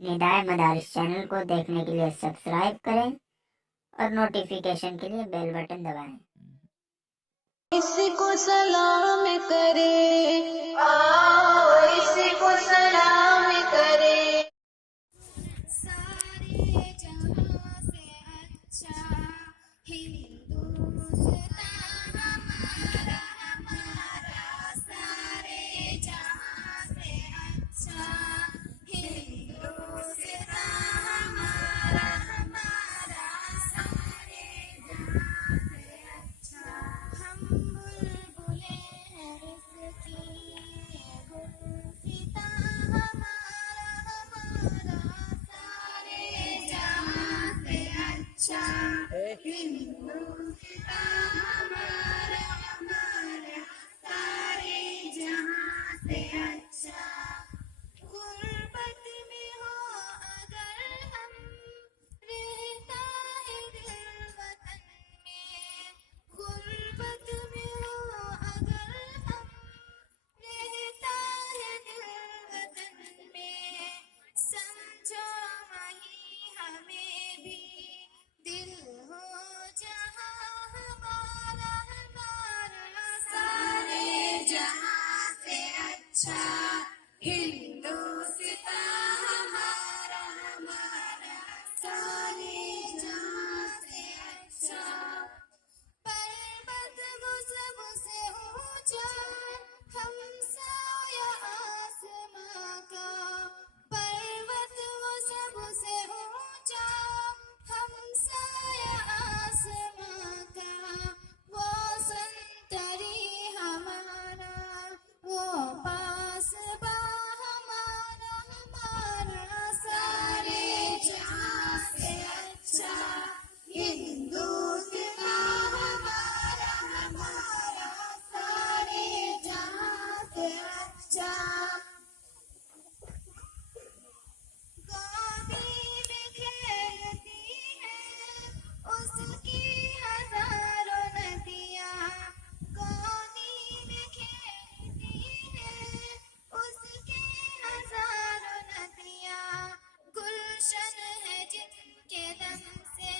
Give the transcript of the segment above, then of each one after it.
निदाय मदारिस channel को देखने के लिए सब्सक्राइब करें और नोटिफिकेशन के लिए बेल बटन दबाएं। इसी को सलाम करे, आओ इसी को सलाम करे। सारे जहां से अच्छा हिंदुस्तान हमारा हमारा, सारे जहां से अच्छा हिंदुस्तान हमारा हमारा, सारे जहां से अच्छा। हम बुलबुलें हैं इसकी गुलसिता हमारा हमारा, सारे जहां से अच्छा हिंदुस्तान हमारा हमारा, सारे जहां से अच्छा। गुर्बत में हो अगर हम, रहता है दिल वतन में। गुर्बत में हो अगर हम, रहता है दिल वतन में। समझो वहीं हमें भी दिल हो जहां हमारा हमारा, सारे जहां से अच्छा हिंदुस्तान हमारा हमारा, सारे जहां से अच्छा। पर्वत वो सबसे ऊंचा, हमसाया आसमां का। पर्वत वो सबसे ऊंचा, हमसाया आसमां का। वो संतरी हमारा, वो पासबा हमारा हमारा, सारे जहां से अच्छा हिंदुस्तान हमारा हमारा, सारे जहां से अच्छा। गोदी में खेलती है उसकी हजारों नदियां। गोदी में खेलती है उसकी हजारों नदियां। गुलशन है जिनके दम से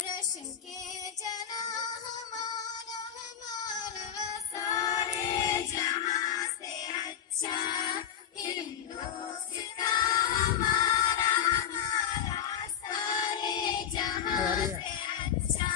रश के जना हमारा हमारा, सारे जहां से अच्छा हिंदुस्तान हमारा हमारा, सारे जहां से अच्छा।